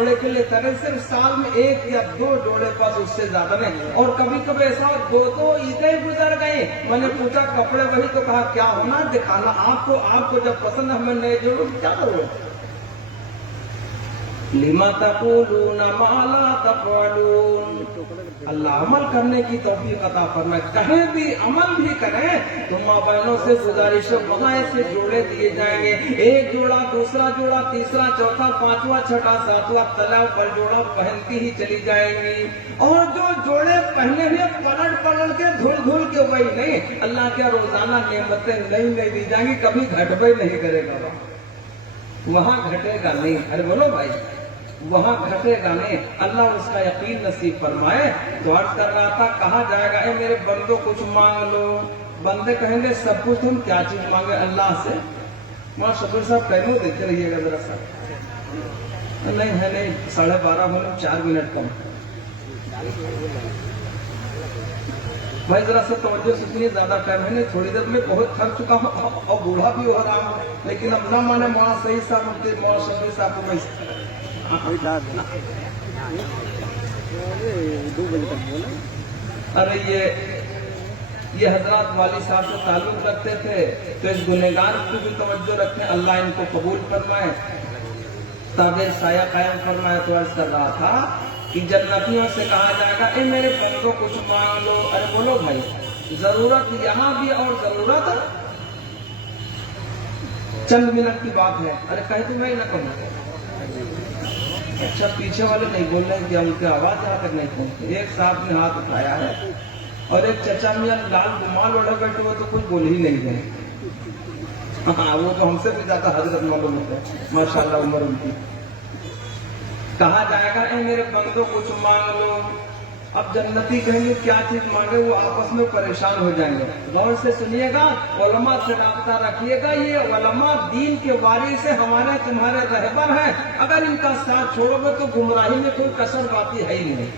जोड़े के लिए तरह सिर्फ साल में 1 या 2 जोड़े पास, उससे ज्यादा नहीं। और कभी कभी ऐसा 2 ईदें गुजर गई, मैंने पूछा कपड़े वही, तो कहा क्या होना दिखाना आपको, आपको जब पसंद हमें नए जोड़ो क्या करो। लिमा तक़ूलून मा ला तफ़अलून। अल्लाह अमल करने की तौफीक अता फरमाए। कहीं भी अमल भी करें तो माँ बहनों से गुजारिश है, वहाँ ऐसे जोड़े दिए जाएंगे, 1 जोड़ा, दूसरा जोड़ा, तीसरा, चौथा, 5वां, 6वां, 7वां, तला पर जोड़ा पहनती ही चली जाएंगी। और जो जोड़े पहने हुए पलट के धुल के वही नहीं, अल्लाह क्या रोजाना नेमतें नई दी जाएंगी, कभी घटबे नहीं करेगा, वहाँ घटेगा नहीं। अरे बोलो भाई, वहाँ घटेगा नहीं। अल्लाह उसका यकीन नसीब फरमाए। तो अर्ज कर रहा था, कहा जाएगा ए मेरे बंदो कुछ मांग लो। बंदे कहेंगे सब कुछ, तुम क्या चीज मांगे अल्लाह से। वहाँ शबीर साहब कहने देते रहिएगा जरा सा। नहीं है नहीं, 12:30 होने 4 मिनट कम। भाई जरा सा तवज्जो से सुनिए, ज्यादा टाइम है नहीं, थोड़ी देर में बहुत थक चुका हूँ और बूढ़ा भी हो रहा हूँ, लेकिन अब न माने वहाँ सही साहब शबीर साहब को अरे ये हजरत वाली साहब से ताल्लुक रखते थे, तो इस गुनहगार की भी तवज्जो रखें, अल्लाह इनको कबूल फरमाए, ताबे साया कायम फरमाए। तो अर्ज कर रहा था कि जन्नतियों से कहा जाएगा ए मेरे बंदों कुछ मांग लो। अरे बोलो भाई, जरूरत यहाँ भी और जरूरत चंद मिनट की बात है। अरे कहीं तो मैं न कहूँ। अच्छा पीछे वाले नहीं बोल रहे कि उनकी आवाज यहाँ तक नहीं पहुंचती। एक साहब ने हाथ उठाया है और एक चचा मियां लाल रुमाल ओढ़े बैठे हुए, तो कुछ बोल ही नहीं गए। हाँ, वो तो हमसे भी ज्यादा हजरत मालूम होते हैं, माशाल्लाह उम्र उनकी। कहा जाएगा ए मेरे बंदों कुछ मांग लो। अब जन्नती कहेंगे क्या चीज मांगे, वो आपस में परेशान हो जाएंगे। गौर से सुनिएगा, उलमा से राब्ता रखिएगा। ये उलमा दीन के वारी से हमारे तुम्हारे रहबर हैं, अगर इनका साथ छोड़ोगे तो गुमराही में कोई कसर बाकी है ही नहीं,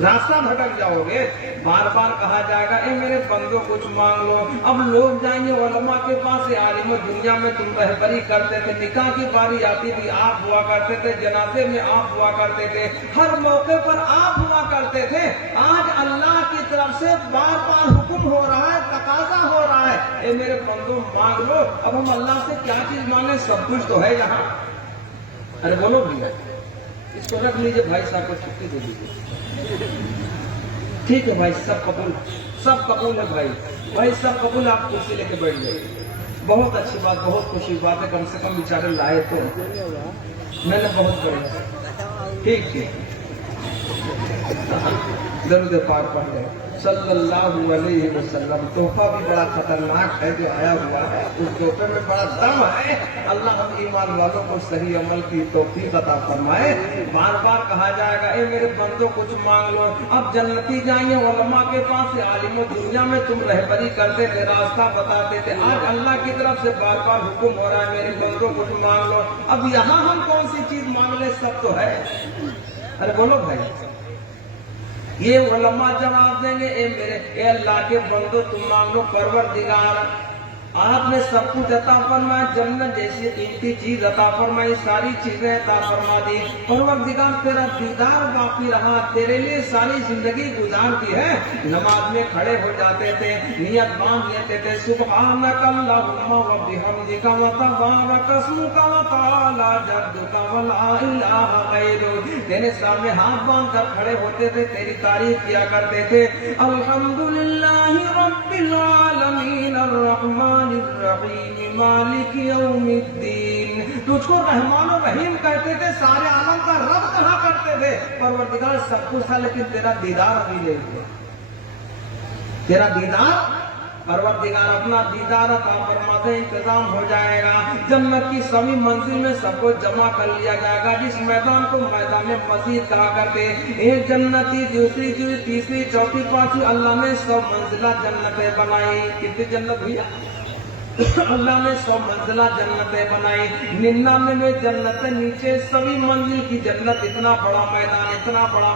रास्ता भटक जाओगे। बार बार कहा जाएगा ए मेरे बंदों कुछ मांग लो। अब लोग जाएंगे उलमा के पास, आलिम दुनिया में तुम रहबरी करते थे, निकाह की बारी आती थी आप हुआ करते थे, जनाजे में आप हुआ करते थे, हर मौके पर आप हुआ करते थे। आज अल्लाह की तरफ से बार बार हुक्म हो रहा है, तकाजा हो रहा है, ए मेरे बंदों मांग लो। अब हम अल्लाह से क्या चीज मांगे, सब कुछ तो है यहाँ। अरे बोलो भैया, इसको रख लीजिए, भाई साहब को छुट्टी दे दीजिए। ठीक है भाई, सब कबूल है भाई सब कबूल। आप कुर्सी लेके बैठ जाइए। बहुत अच्छी बात, बहुत खुशी बात है, कम से कम बेचारे लाए तो मैंने, बहुत बढ़िया। ठीक दरूद पाक पढ़ गए सल्लल्लाहु अलैहि वसल्लम। तोहफा भी बड़ा खतरनाक है जो आया हुआ है, उस तोहफे में बड़ा दम है। अल्लाह हम ईमान वालों को सही अमल की तौफीक अता फरमाए। बार बार कहा जाएगा ए मेरे बंदों कुछ मांग लो। अब जन्नती जाएंगे उलमा के पास से, आलिमों दुनिया में तुम रहबरी करते थे, रास्ता बताते थे, आज अल्लाह की तरफ से बार बार हुक्म हो रहा है मेरे बंदों कुछ मांग लो। अब यहाँ हम कौन सी चीज मांग ले, सब तो है। अरे बोलो भाई, ये उलमा जवाब देंगे ए अल्लाह के बंदो तुम मांग लो। परवरदिगार आपने सब कुछ अता फरमाया, जन्नत जैसी कीमती चीज अता फरमाई, सारी चीजें अता फरमा दी। परवरदिगार तेरा दीदार बाकी रहा, तेरे लिए सारी जिंदगी गुजार दी है। नमाज में खड़े हो जाते थे, नियत बांध लेते थे, सुब्हानक अल्लाहुम्मा व बिहम्दिका व तबारक अस्मुका व तआला जद्दुका व ला इलाहा गैरुक। तेरे सामने हाथ बांध कर खड़े होते थे, तेरी तारीफ किया करते थे। अल्हम्दुलिल्लाहि रब्बिल आलमीन अर्रहमान रहीम मालिक यौमिद्दीन। तुझको रहमान और रहीम कहते थे, सारे आलम का रब कहा करते थे। परवरदिगार सब कुछ था, लेकिन तेरा दीदार अभी नहीं हुआ। तेरा दीदार, परवरदिगार अपना दीदार अता फरमा दे, इंतजाम हो जाएगा। जन्नत की सभी मंजिल में सबको जमा कर लिया जाएगा, जिस मैदान को मैदान मस्जिद कहा करते। एक जन्नती, दूसरी, तीसरी, चौथी, पांचवी, अल्लाह ने 100 मंजिला जन्नतें बनाई। कितनी जन्नत भैया, अल्लाह ने 100 मंजिला जन्नतें बनाई, 99 जन्नतें नीचे, सभी मंजिल की जन्नत, इतना बड़ा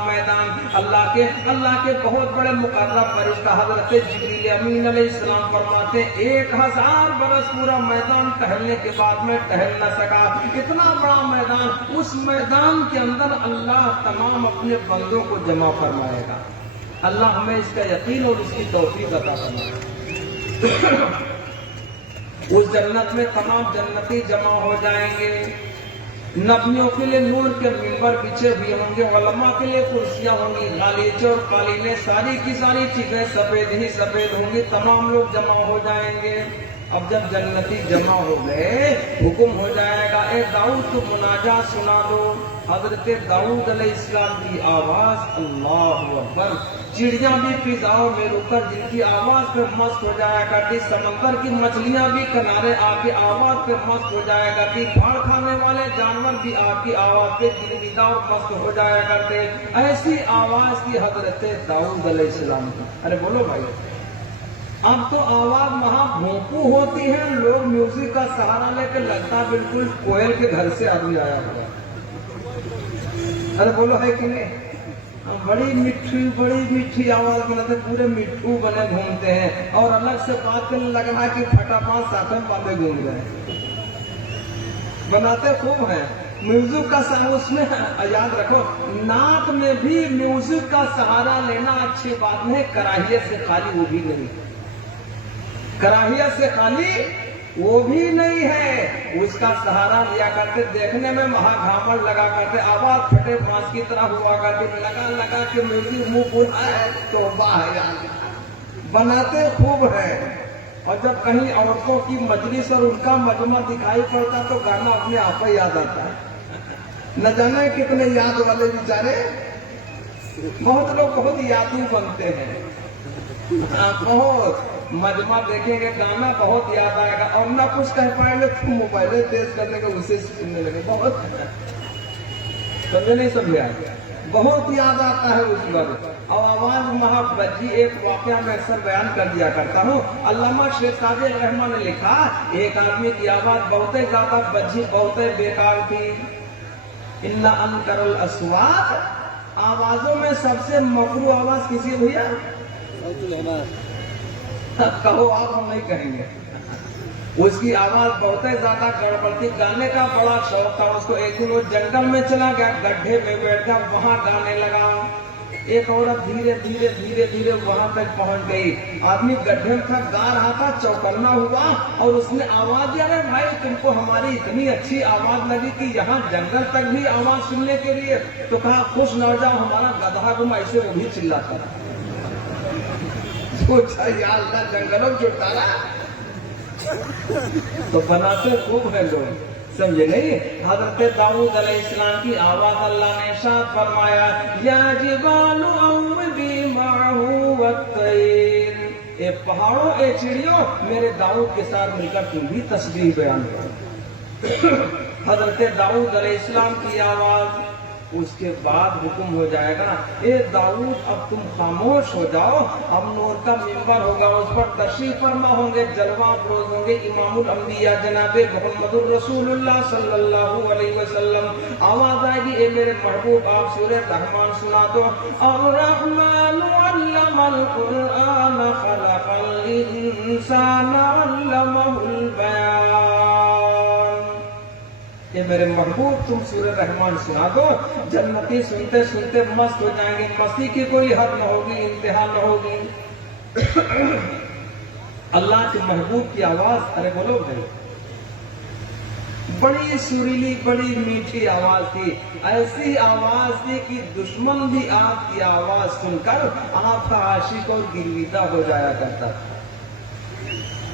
मैदान। अल्लाह के बहुत बड़े मुकर्रम फरिश्ता हजरत जिब्रील अमीन अलैहिस्सलाम फरमाते 1000 बरस पूरा मैदान टहलने के बाद में टहल न सका, इतना बड़ा मैदान। उस मैदान के अंदर अल्लाह तमाम अपने बंदों को जमा फरमाएगा। अल्लाह हमें इसका यकीन और इसकी तौफीक अता फरमाए। उस जन्नत में तमाम जन्नती जमा हो जाएंगे। नबियों के लिए नूर के मिंबर बिछे हुए होंगे, उलमा के लिए कुर्सियां होंगी, गालीचे और कालीने, सारी की सारी चीजें सफेद ही सफेद होंगी। तमाम लोग जमा हो जाएंगे। अब जब जन्नती जमा हो गए, हुक्म हो जाएगा, ए दाऊद को मुनाजा सुना दो। हजरत दाऊद अलैहिस्सलाम की आवाज, अल्लाहु अकबर, चिड़िया भी फिजाओं में रुककर जिनकी आवाज पे मस्त हो जाया करती, समंदर की मछलियां भी किनारे आके आवाज पे मस्त हो जाया करती, भाड़ खाने वाले जानवर भी आपकी आवाज पे गिरगिटा और मस्त हो जाया करते। ऐसी आवाज की हजरत दाऊद अलैहिस्सलाम की। अरे बोलो भाई, अब तो आवाज वहां भोंपू होती है, लोग म्यूजिक का सहारा लेकर लगता बिल्कुल कोयल के घर से आदमी आया हुआ। अरे बोलो है कि नहीं? बड़ी मीठी आवाज बनाते, पूरे मिट्ठू बने घूमते हैं और अलग से बात करने लगना कि फटाफट साथ में बांधे घूम रहे हैं, बनाते खूब हैं। म्यूजिक का सहारा, उसमें याद रखो, नाक में भी म्यूजिक का सहारा लेना अच्छी बात नहीं, कराहियत से खाली वो भी नहीं, कराहियत से खाली वो भी नहीं है। उसका सहारा लिया करते, देखने में महाघामड़ लगा करते, आवाज फटे बांस की तरह हुआ करती, लगा के म्यूजिक मुंह बोला है तो वाह यार, बनाते खूब है। और जब कहीं औरतों की मजलिस और उनका मजमा दिखाई पड़ता तो गाना अपने आप ही याद आता है। न जाने कितने याद वाले बेचारे, बहुत लोग बहुत यादू बनते हैं, बहुत मजमा देखेंगे, गाना बहुत याद आएगा और ना कुछ कह पाएंगे, मोबाइल तेज करने के उसे सुनने लगे, बहुत समझे नहीं समझे, बहुत याद आता है उस वक्त। और आवाज महाबजी, एक वाकया में अक्सर बयान कर दिया करता हूँ। अल्लामा शेख सादिक रहमान ने लिखा, एक आदमी की आवाज बहुत ज्यादा बजी, बहुत बेकार थी। इन्ना अनकरल अस्वात, आवाजों में सबसे मकरू आवाज किसी भैया? कहो आप, हम नहीं कहेंगे। उसकी आवाज बहुत ज्यादा गड़बड़ थी, गाने का बड़ा शौक था उसको। एक दिन वो जंगल में चला गया, गड्ढे में बैठ गया, वहां गाने लगा। एक औरत धीरे धीरे वहां तक पहुंच गई। आदमी गड्ढे में था, गा रहा था, चौकन्ना हुआ और उसने आवाज दिया, अरे भाई तुमको हमारी इतनी अच्छी आवाज लगी कि यहाँ जंगल तक भी आवाज सुनने के लिए। तो कहा खुश न जाओ, हमारा गधा गुम, ऐसे वो भी चिल्लाता था। सोचा या अल्लाह जंगलों में छुटकारा, तो बनाते खूब है लोग, समझे नहीं? हजरत दाऊद अलैहिस्सलाम की आवाज अल्लाह ने इरशाद फरमाया, या जिबालु अव्वी माहू वत्तैर, ए पहाड़ों, ए चिड़ियों, मेरे दाऊद के साथ मिलकर तुम भी तस्बीह बयान करो। हजरत दाऊद अलैहिस्सलाम की आवाज। उसके बाद हुक्म हो जाएगा, ए दाऊद अब तुम खामोश हो जाओ, अब नूर का मिंबर होगा, उस पर तशरीफ फरमा होंगे, जलवा अफरोज होंगे इमामुल अंबिया जनाबे मोहम्मदुर रसूलुल्लाह सल्लल्लाहु अलैहि वसल्लम। आवाज आएगी, ए मेरे महबूब आप सूरह रहमान सुना दो। अर्रहमानु अल्लमल कुरआन खलक़ल इंसाना अल्लमहुल बयान। ये मेरे महबूब तुम सूरह रहमान सुना दो, जन्नती सुनते सुनते मस्त हो जाएंगे, मस्ती की कोई हद न होगी, इंतहा न होगी। अल्लाह के महबूब की आवाज, अरे बोलो भाई, बड़ी सुरीली, बड़ी मीठी आवाज थी। ऐसी आवाज थी कि दुश्मन भी आपकी आवाज सुनकर आपका आशिक और गिरविदा हो जाया करता।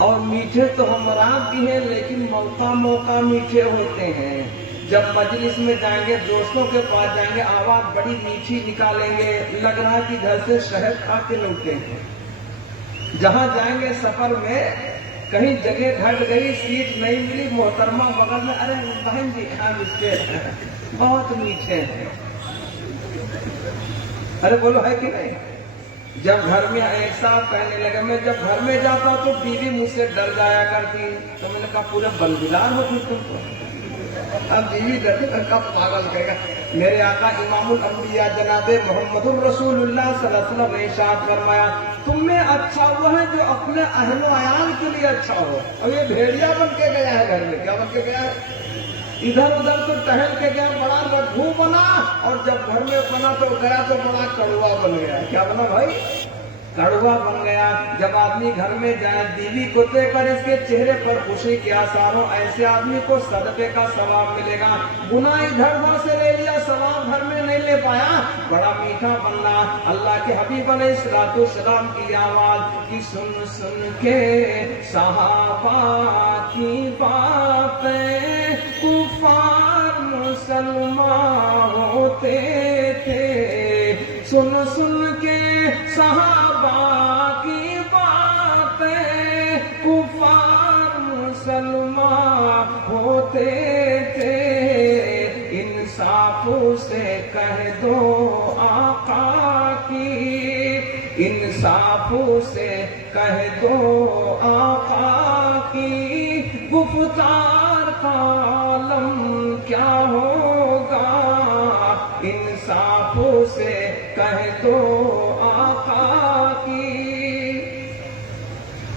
और मीठे तो हम रात भी हैं, लेकिन मौका मौका मीठे होते हैं। जब मजलिस में जाएंगे, दोस्तों के पास जाएंगे, आवाज बड़ी मीठी निकालेंगे, लग रहा कि घर से शहद खा के लौटे हैं। जहां जाएंगे सफर में, कहीं जगह घट गई, सीट नहीं मिली, मोहतरमा बगल में, अरे बहन जी हम इसके बहुत मीठे हैं। अरे बोलो है कि नहीं? جب گھر میں ایک ساتھ کہنے لگے میں جب گھر میں جاتا تو بیوی مجھ سے ڈر جایا کرتی، تو میں نے کہا پورے بلبلار ہو تم کو، اب بیوی ڈرتی کب پاگل کہے گا۔ میرے آقا امام الانبیاء جناب محمد الرسول اللہ صلی اللہ علیہ وسلم نے ارشاد فرمایا تم میں اچھا وہ ہے جو اپنے اہل و عیال کے لیے اچھا ہو۔ اب یہ بھیڑیا بن کے گیا ہے گھر میں، کیا بن کے گیا ہے؟ ادھر ادھر تو ٹہل کے گیا، بڑا بدبو بنا، اور جب گھر میں بنا تو گیا تو بڑا کڑوا بن گیا۔ کیا بنا بھائی؟ کڑوا بن گیا۔ جب آدمی گھر میں جائے بیوی کو دیکھ کر اس کے چہرے پر خوشی کے آثار ہو، ایسے آدمی کو صدقے کا ثواب ملے گا۔ گناہ ادھر ادھر سے لے لیا، ثواب گھر میں نہیں لے پایا، بڑا میٹھا بننا۔ اللہ کے حبیب علیہ الصلوۃ والسلام کی آواز کی سن سن کے صحابہ کی باتیں کفار مسلمان ہوتے تھے، سن سن کے صحابہ کی باتیں کفار مسلمان ہوتے تھے، انصاف سے کہہ دو آقا کی، انصاف سے کہہ دو آقا کی، گفتار کا عالم کیا ہوگا، انصاف سے کہہ دو آقا کی۔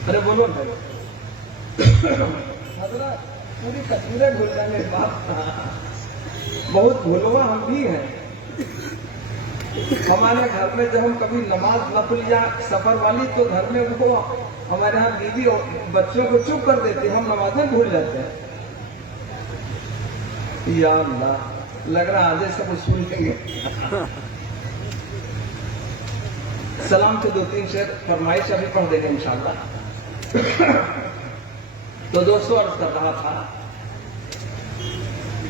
ارے بولو حضرت پوری تصویریں بھول جائیں گے، بات بہت بھولوا ہم بھی ہیں۔ ہمارے گھر میں جب ہم کبھی نماز نفل یا سفر والی تو گھر میں وہ ہمارے یہاں بیوی اور بچوں کو چپ کر دیتے، ہم نمازیں بھول جاتے ہیں۔ یا اللہ، لگ رہا آج سب سن لیں گے۔ سلام کے 2-3 شعر فرمائش ابھی پڑھ دیں گے انشاءاللہ۔ تو دوستو عرض کر رہا تھا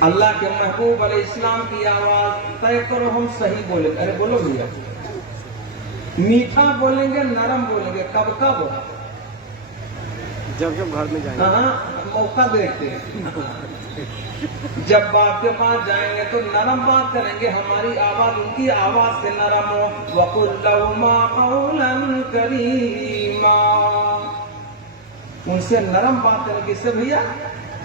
اللہ کے محبوب علیہ السلام کی آواز طے کرو ہم صحیح بولیں گے۔ ارے بولو بھیا، میٹھا بولیں گے نرم بولیں گے، کب کب؟ جب گھر میں جائیں گے، ہاں موقع دیکھتے ہیں۔ جب باپ کے پاس جائیں گے تو نرم بات کریں گے، ہماری آواز ان کی آواز سے نرم ہو۔ وَقُلْ لَهُمَا قَوْلًا كَرِيمًا، ان سے نرم بات کریں گے۔ سے بھیا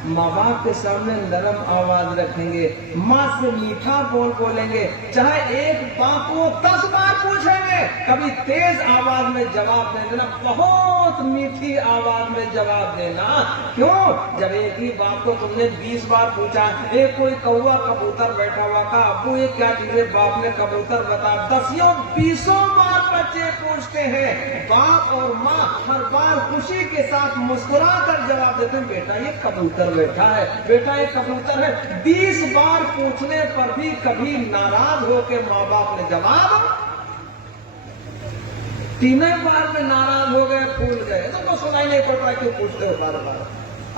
ماں باپ کے سامنے نرم آواز رکھیں گے، ماں سے میٹھا بول بولیں گے، چاہے ایک بات کو 10 بار پوچھیں گے، کبھی تیز آواز میں جواب دے دینا، بہت میٹھی آواز میں جواب دینا۔ کیوں؟ جب ایک ہی بات کو تم نے 20 بار پوچھا، ایک کوئی کوا کبوتر بیٹھا ہوا کہا ابو یہ کیا چیز ہے، باپ نے کبوتر بتا، 10 بار بچے پوچھتے ہیں، باپ اور ماں ہر بار خوشی کے ساتھ مسکرا کر جواب دیتے ہیں بیٹا یہ کبوتر بیٹھا ہے، بیٹا یہ کبوتر ہے۔ 20 بار پوچھنے پر بھی کبھی ناراض ہو کے ماں باپ نے جواب 3 بار میں ناراض ہو گئے، بھول گئے تو سنائی نہیں پڑتا کیوں پوچھتے ہو بار بار،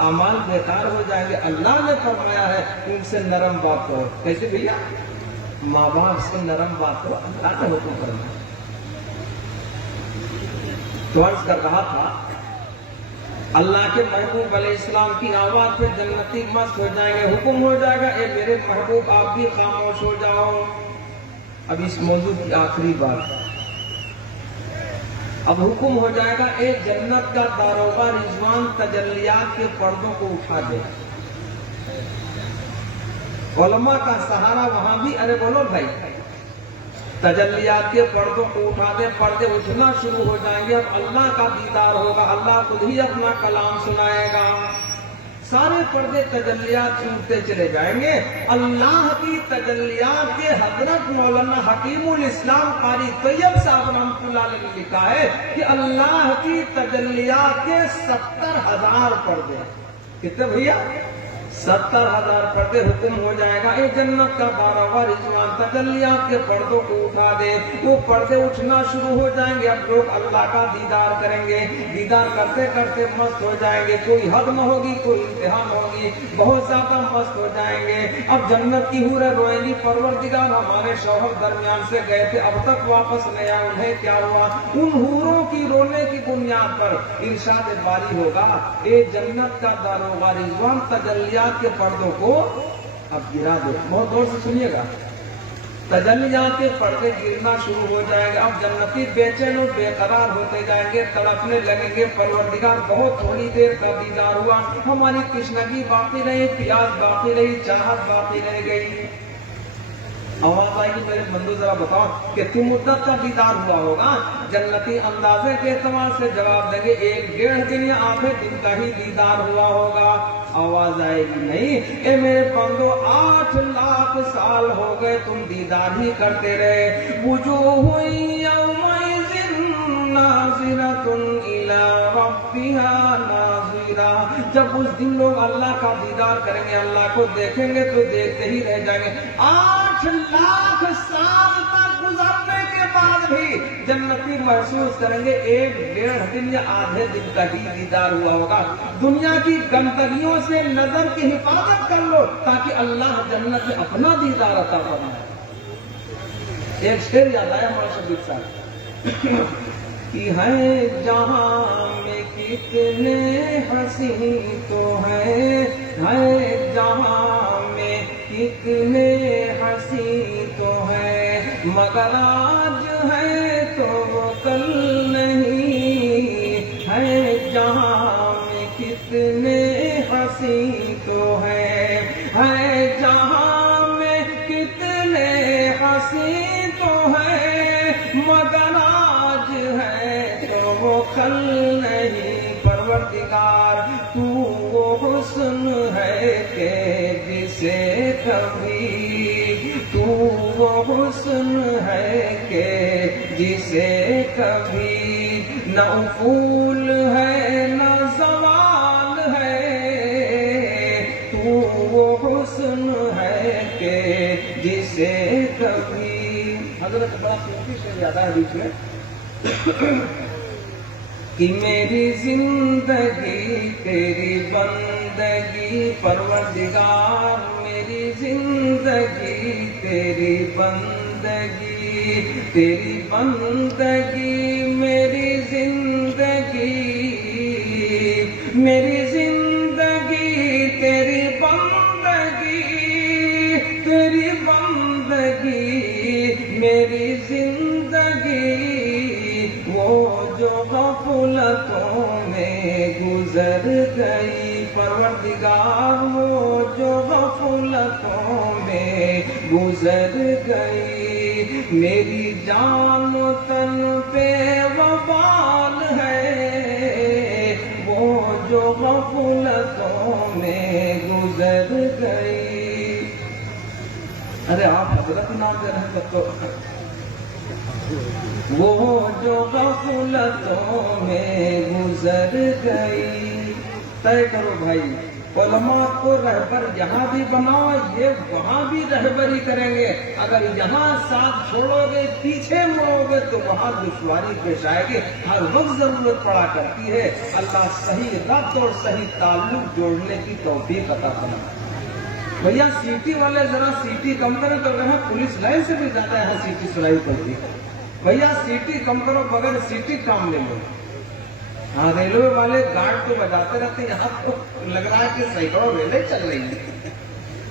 اعمال بیکار ہو جائیں گے۔ اللہ نے فرمایا ہے ان سے نرم بات کرو۔ کیسے بھیا؟ ماں باپ سے نرم بات کرو، اللہ کا حکم کرنا۔ تو عرض کر رہا تھا اللہ کے محبوب علیہ السلام کی آواز پہ جنتی مست ہو جائیں گے، حکم ہو جائے گا اے میرے محبوب آپ بھی خاموش ہو جاؤ۔ اب اس موضوع کی آخری بات، اب حکم ہو جائے گا اے جنت کا داروغہ رضوان تجلیات کے پردوں کو اٹھا دے۔ علماء کا سہارا وہاں بھی، ارے بولو بھائی، تجلیات کے پردوں کو اٹھا دے، پردے اٹھنا شروع ہو جائیں گے، اب اللہ کا دیدار ہوگا، اللہ خود ہی اپنا کلام سنائے گا، سارے پردے تجلیات ٹوٹتے چلے جائیں گے۔ اللہ کی تجلیات کے حضرت مولانا حکیم الاسلام قاری طیب صاحب رحمۃ اللہ علیہ نے لکھا ہے کہ اللہ کی تجلیات کے 70,000 پردے، کتنے بھیا؟ 70,000 پردے۔ حکم ہو جائے گا اے جنت کا داروغہ رضوان تجلیات کے پردوں کو اٹھا دے، وہ پردے اٹھنا شروع ہو جائیں گے، اب لوگ اللہ کا دیدار کریں گے، دیدار کرتے کرتے مست ہو جائیں گے، کوئی حد نہ ہوگی کوئی انتہا نہ ہوگی، بہت زیادہ مست ہو جائیں گے۔ اب جنت کی حوریں روئیں گی پروردگار ہمارے شوہر درمیان سے گئے تھے اب تک واپس نہیں آئے، انہیں کیا ہوا؟ ان حوروں کی رونے کی بنیاد پر ارشاد باری ہوگا اے جنت کا داروغہ رضوان تجلیات کے پردوں کو اب گرا دو۔ بہت غور سے سنیے گا، तजल्लियात के पर्दे गिरना शुरू हो जाएंगे। अब जन्नती बेचैन और बेकरार होते जाएंगे, तड़पने लगेंगे, परवरदिगार बहुत थोड़ी देर का दीदार हुआ, हमारी तृष्णगी बाकी रही, प्यास बाकी रही, चाहत बाकी रह गई। आवाज आएगी, मेरे बंधु जरा बताओ कितनी मुद्दत का दीदार हुआ होगा। जन्नती अंदाजे के एतबार से जवाब देंगे 1-1.5 दिन या आधे दिन का ही दीदार हुआ होगा। आवाज आएगी, नहीं ए मेरे बंदो 8 लाख साल हो गए तुम दीदार ही करते रहे। वुजूह यौमइज़िन नाज़िरतुन इला रब्बिहा नाज़िरा। जब उस दिन लोग अल्लाह का दीदार करेंगे, अल्लाह को देखेंगे तो देखते ही रह जाएंगे। 8 लाख साल तक गुजरने के बाद भी जन्नती महसूस करेंगे 1-1.5 दिन या आधे दिन का ही दीदार हुआ होगा। दुनिया की गंदगियों से नजर की हिफाजत कर लो ताकि अल्लाह जन्नत में अपना दीदार अता फरमाए। एक शेर याद आया हमारे शबीर साहब कि है जहां में कितने हंसी तो है जहां में कितने हंसी तो है, मगर आज है तो वो कल नहीं है। जहां में कितने हंसी तो है जहां में कितने हंसी तो है, मगर आज है तो वो कल नहीं। परवरदिगार तू वो हुस्न है कि जिसे कभी, तू वो हुस्न है कि जिसे कभी न उफूल है न ज़वाल है। तू वो हुस्न है कि जिसे कभी। हज़रत बड़ा कीमती शेर याद है बीच में कि मेरी जिंदगी तेरी बंदगी, परवरदिगार मेरी जिंदगी तेरी बंदगी, तेरी बंदगी मेरी जिंदगी, मेरी जिंदगी तेरी बंदगी, तेरी बंदगी मेरी जिंदगी। वो जो गफलतों में गुजर गई, परवरदिगार वो जो गफलतों में गुजर गई। मेरी जान तन पे वबाल है, वो जो गफलतों में गुजर गई। अरे आप हजरत नाम दे रहे तो वो जो गफलतों में गुजर गई। तय करो भाई, उलमा को रहबर यहाँ भी बनाओ, ये वहाँ भी रहबरी करेंगे। अगर यहाँ साथ छोड़ोगे, पीछे मुड़ोगे तो वहाँ दुश्वारी पेश आएगी। हर वक्त जरूरत पड़ा करती है। अल्लाह सही रब्त और सही ताल्लुक जोड़ने की तौफीक अता फरमाए। भैया सीटी वाले जरा सीटी कम करें तो वहाँ पुलिस लाइन से भी ज्यादा यहाँ सीटी सुनाई पड़ती है। भैया सीटी कम करो, बगैर सीटी काम ले लो। हाँ रेलवे वाले गार्ड तो बजाते रहते हैं, यहाँ तो लग रहा है कि सैकड़ों रेलें चल रही है।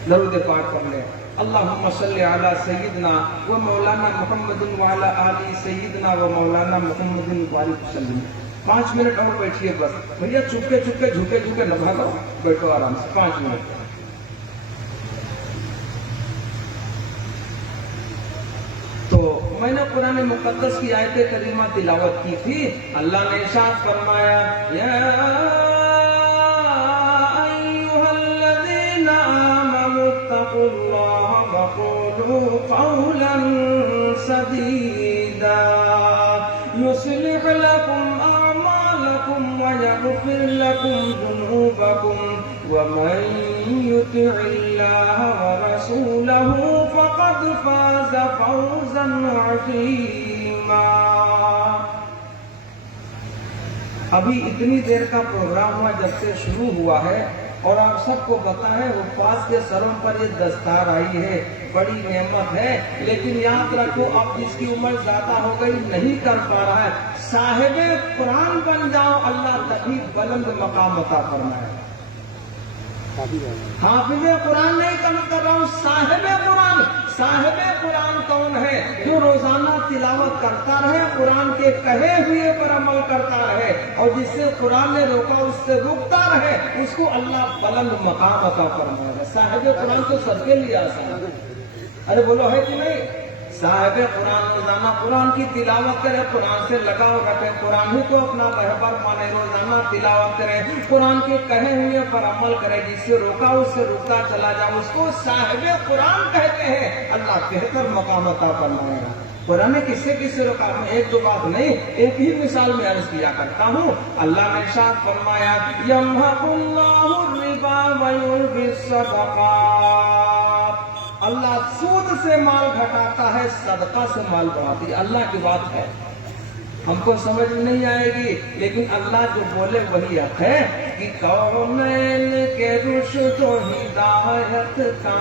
दरूद पाक पढ़ ले, अल्लाहुम्मा सल्ली अला सय्यिदना व मौलाना मुहम्मदिन व अला आलि सय्यिदना व मौलाना मुहम्मदिन व बारिक वसल्लम। 5 मिनट और बैठिए बस भैया, चुपके चुपके झुके झुके न भागो, बैठो आराम से 5 मिनट। तो मैंने कुरान मुकद्दस की आयत करीमा तिलावत की थी। अल्लाह ने इरशाद फरमाया, या अय्युहल्लज़ीना आमनुत्तक़ुल्लाह वक़ूलू क़ौलन सदीदा युस्लिह लकुम अअमालकुम व यग़फिर लकुम ज़ुनूबकुम वमन युतिइल्लाह व रसूलहु फ़क़द फ़ाज़ फ़ौज़न अज़ीमा। अभी इतनी देर का प्रोग्राम हुआ जब से शुरू हुआ है और आप सबको पता है उपवास के सरों पर ये दस्तार आई है, बड़ी नेमत है। लेकिन याद रखो, अब जिसकी उम्र ज्यादा हो गई नहीं कर पा रहा है, साहिबे कुरान बन जाओ, अल्लाह तभी बुलंद मकाम अता फरमाए। हाफिज़े कुरान नहीं कर रहा हूँ, साहिबे कुरान کون ہے جو روزانہ تلاوت کرتا رہے، قرآن کے کہے ہوئے پر عمل کرتا رہے، اور جس سے قرآن نے روکا اس سے رکتا رہے، اس کو اللہ بلند مقام عطا فرمائے گا۔ صاحب قرآن تو سب کے لیے آسان ہے، ارے بولو ہے کہ نہیں؟ صاحب قرآن روزانہ قرآن کی تلاوت کرے، قرآن سے لگاؤ رکھے، قرآن ہی کو اپنا رہبر مانے، روزانہ تلاوت کرے، قرآن کے کہے ہوئے پر عمل کرے، جس سے روکا اس سے رکتا چلا جائے، اس کو صاحب قرآن کہتے ہیں۔ اللہ بہتر مقام عطا فرمائے گا۔ قرآن نے کس سے روکا؟ میں ایک دو بات نہیں، ایک ہی مثال میں عرض کیا کرتا ہوں۔ اللہ نے ارشاد فرمایا یمحق اللہ الربا ویربی الصدقات، اللہ سود سے مال گھٹاتا ہے، صدقہ سے مال بڑھاتی ہے۔ اللہ کی بات ہے، ہم کو سمجھ نہیں آئے گی، لیکن اللہ جو بولے وہی حق ہے کہ کونین کے رشد و ہدایت کا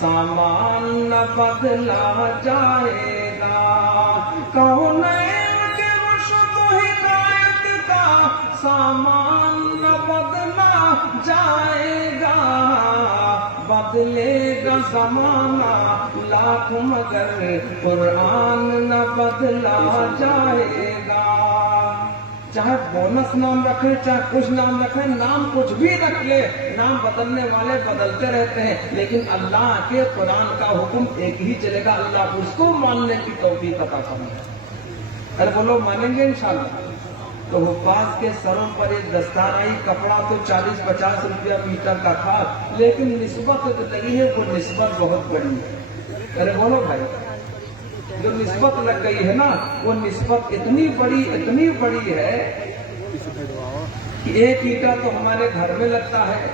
سامان نہ بدلا جائے گا، کونین کے رشد و ہدایت کا سامان نہ بدلا جائے گا، بدلے گا زمانہ لاکھ مگر قرآن نہ بدلا جائے گا۔ چاہے بونس نام رکھے، چاہے کچھ نام رکھے، نام کچھ بھی رکھ لے، نام بدلنے والے بدلتے رہتے ہیں، لیکن اللہ کے قرآن کا حکم ایک ہی چلے گا۔ اللہ اس کو ماننے کی توفیق عطا فرمائے۔ ارے بولو مانیں گے انشاءاللہ؟ تو حفاظ کے سروں پر ایک دستار آئی، کپڑا تو 40-50 روپیہ میٹر کا تھا، لیکن نسبت جو لگی ہے وہ نسبت بہت بڑی ہے۔ ارے بولو بھائی، جو نسبت لگ گئی ہے نا وہ نسبت اتنی بڑی ہے کہ ایک اینٹا تو ہمارے گھر میں لگتا ہے،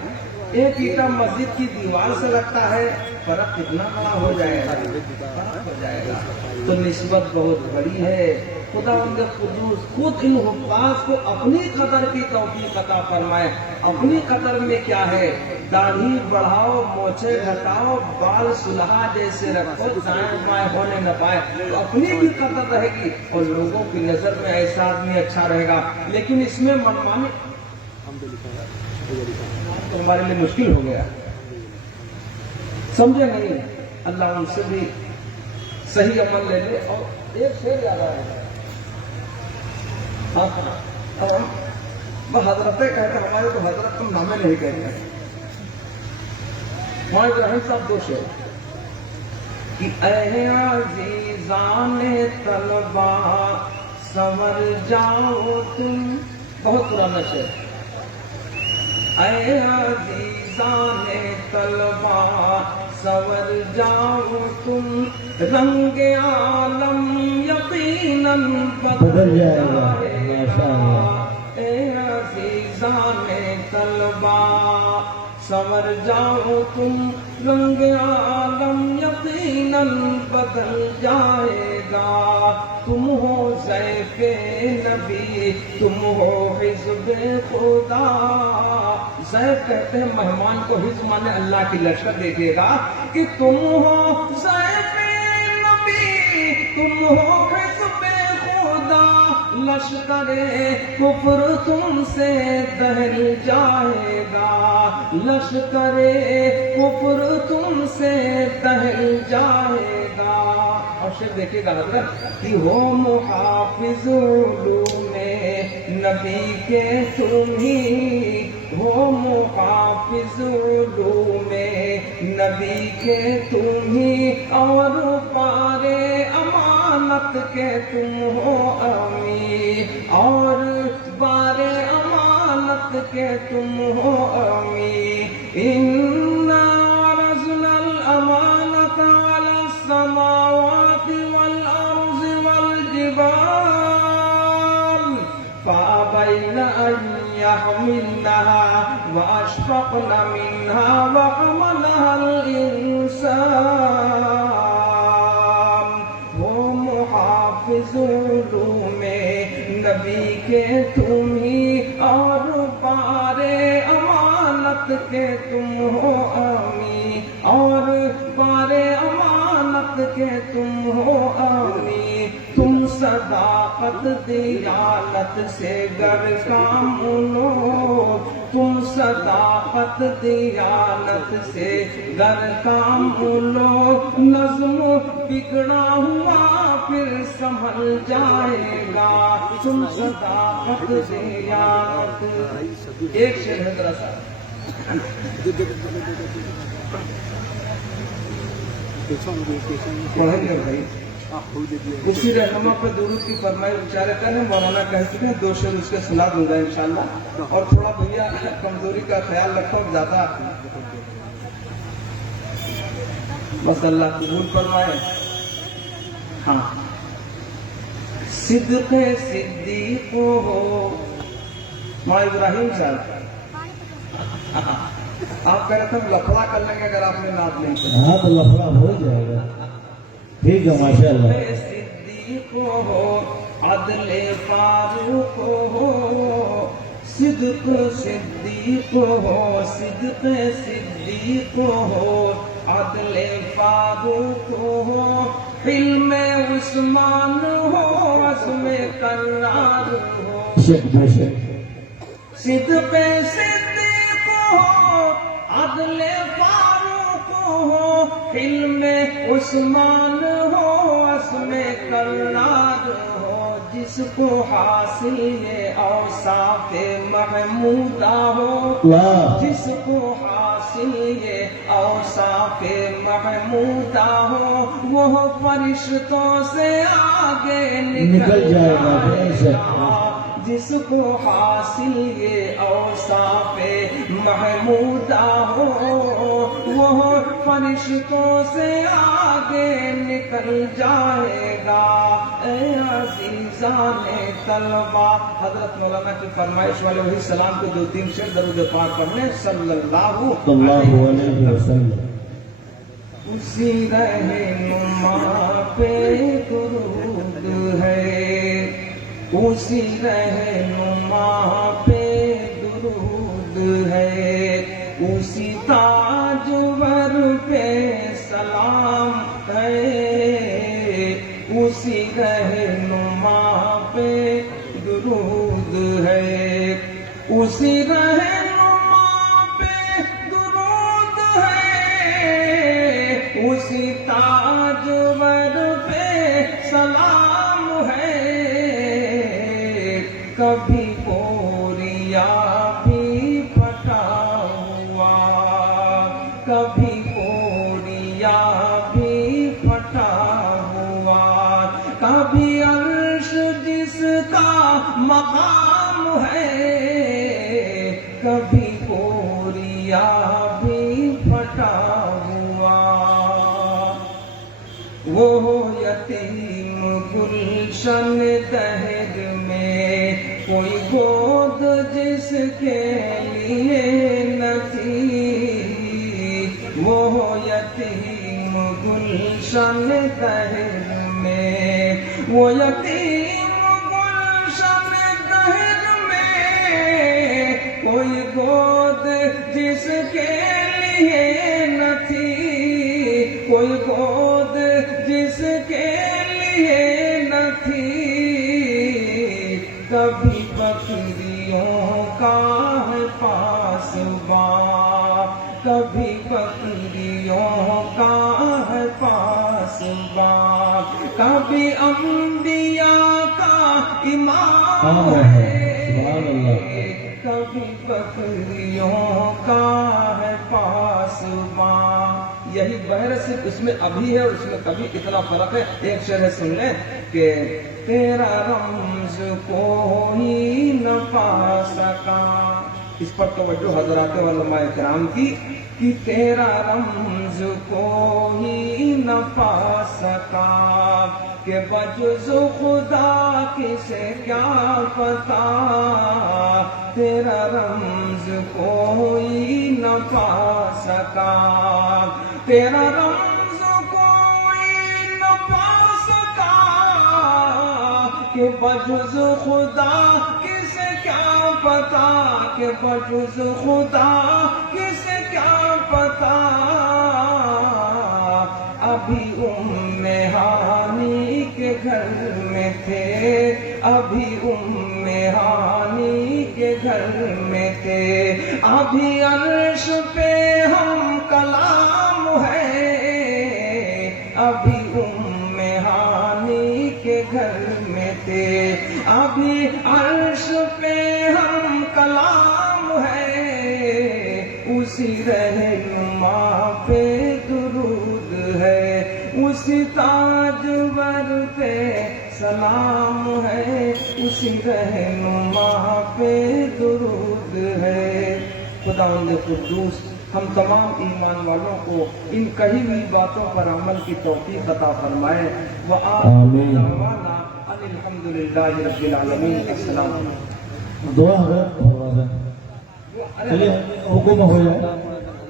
ایک اینٹا مسجد کی دیوار سے لگتا ہے، فرق کتنا بڑا ہو جائے گا۔ تو نسبت بہت بڑی ہے۔ خدا ان کے قدوس خود ان حفاظ کو اپنی قدر کی توفیق عطا فرمائے۔ اپنی قدر میں کیا ہے؟ داڑھی بڑھاؤ، موچے گھٹاؤ، بال سلہا جیسے رکھو، دائیں بائیں ہونے نہ پائے، تو اپنی بھی قدر رہے گی اور لوگوں کی نظر میں ایسا آدمی اچھا رہے گا۔ لیکن اس میں منمانی تو ہمارے لیے مشکل ہو گیا، سمجھے نہیں؟ اللہ ان سے بھی صحیح عمل لے لے۔ اور ایک شعر یاد آیا، حضرتیں کہتے ہیں، ہمارے تو حضرت تم نامے نہیں کہتے ہیں۔ ہمارے ابراہیم صاحب دو شعر کہ اے عزیزان طلبا سنور جاؤ تم، بہت پرانا شعر، اے عزیزان طلبا سنور جاؤ تم، رنگ عالم یقیناً بدل جائے گا، اے عزیزان طلبا سنور جاؤ تم، رنگ عالم یقیناً بدل جائے گا، تم ہو ضیف نبی، تم ہو حزب خدا۔ ضیف کہتے ہیں مہمان کو، حزب مانے اللہ کی لشکر دیکھے گا کہ تم ہو ضیف نبی، تم ہو حزب خدا، لشکر کفر تم سے دہل جائے گا، لشکر کفر تم سے دہل جائے گا۔ اور شعر دیکھے گا حضرت کہ ہو محافظ علوم نبی کے تم ہی، ہو محافظ علوم نبی کے تم ہی، اور پارے امانت کے تم ہو امین، اور بارے امانت کے تم ہو امین۔ اِنَّا عَرَضْنَا الْأَمَانَةَ عَلَى السَّمَاوَاتِ وَالْأَرْضِ وَالْجِبَالِ فَأَبَيْنَ أَن يَحْمِلْنَهَا وَأَشْفَقْنَ مِنْهَا وَحَمَلَهَا الْإِنسَانُ۔ وہ محافظ علوم نبی کے تم ہی، اور بارے امانت کے تم ہو امین، اور بارے امانت کے تم ہو امین۔ تم صداقت دیانت سے گر کام انو، تم صداقت دیانت سے گر کام لو، نظم بگڑا ہوا پھر سنبھل جائے گا، تم صداقت دیانت. ایک شعر ہے ذرا سا پڑھیں گے بھائی. اسی رہنما پہ درود کی فرمائش بیچارے کریں، مولانا کہہ چکے ہیں، 2 شعر اس کے سنا دوں گا انشاءاللہ. اور تھوڑا بھیا کمزوری کا خیال رکھو، زیادہ بس اللہ قبول فرمائے. ہاں صدق صدیق ہو ماں ابراہیم صاحب، آپ کہہ رہے تھے لفڑا کر لیں گے اگر آپ نے نعت نہیں کی. ہاں تو لفڑا ہو جائے گا. ٹھیک ہے ماشاء اللہ. صدیق ہو عدل فاروق ہو، صدق صدیق ہو، صدق صدیق ہو، عدل فاروق ہو، علم عثمان ہو، عزم کرار ہو. صدق صدیق ہو، عدل فاروق ہو، علم عثمان ہو، عزم کرار ہو، جس کو حاصل یہ اوصاف محمودہ ہو، جس کو حاصل یہ اوصاف محمودہ ہو، وہ فرشتوں سے آگے نکل جائے گا. جس کو حاصل یہ اوصاف محمودہ ہو، وہ فرشتوں سے آگے نکل جائے گا. اے عزیزان طلبہ، حضرت مولانا کی فرمائش والے وہی سلام کو 2-3 شعر درود پاک پڑھنے صلی اللہ علیہ وسلم. اسی رہنما پہ درود ہے، اسی رہنما پہ درود ہے، اسی تاجور پہ سلام ہے، اسی رہنما پہ درود ہے، اسی رہنما پہ درود ہے، اسی تاجور پہ سلام ہے. کبھی بوریا بھی پھٹا ہوا، کبھی بوریا بھی پھٹا ہوا، کبھی عرش جس کا مقام ہے، کبھی بوریا بھی پھٹا ہوا. وہ یتیم گلشن دہر میں کوئی گود جس کے لیے نہ تھی، وہ یتیم گلشن دہر میں، وہ یتیم گلشن دہر میں کوئی گود جس کے لیے نہ تھی، کوئی گود جس کے لیے نہ تھی. کبھی بکریوں کا ہے پاسباں، کبھی بکریوں کا ہے پاسباں، کبھی انبیاء کا امام ہے، کبھی بکریوں کا ہے پاسباں. یہی بحر صرف اس میں ابھی ہے اور اس میں کبھی اتنا فرق ہے. ایک شعر سن لیں کہ تیرا رمز کوئی نہ پا سکا، اس پر توجہ حضرات علماء کرام کی، کہ تیرا رمز کوئی نہ پا سکا، کہ بجز خدا کسے کیا پتا، تیرا رمز کوئی نہ پا سکا، تیرا رمز کوئی نہ پا سکا، کہ بجز خدا کسے کیا پتا، کہ بجز خدا کسے کیا پتا. ابھی ہانی کے گھر میں تھے، ابھی ہانی کے گھر میں تھے، ابھی عرش پہ ہم کلام ہے، ابھی ہانی کے گھر میں تھے، ابھی عرش پہ ہم کلام ہے، اسی رہنما پہ درود ہے، اسی تاجور پہ سلام ہے، اسی رہنما پہ درود ہے۔ خداوند قدوس ہم تمام ایمان والوں کو ان کہی ہوئی باتوں پر عمل کی توفیق عطا فرمائے۔ آمین۔ دعوانا ان الحمدللہ رب العالمین۔ السلام علیکم۔ دعا ہے، چلیے حکم ہو جائے۔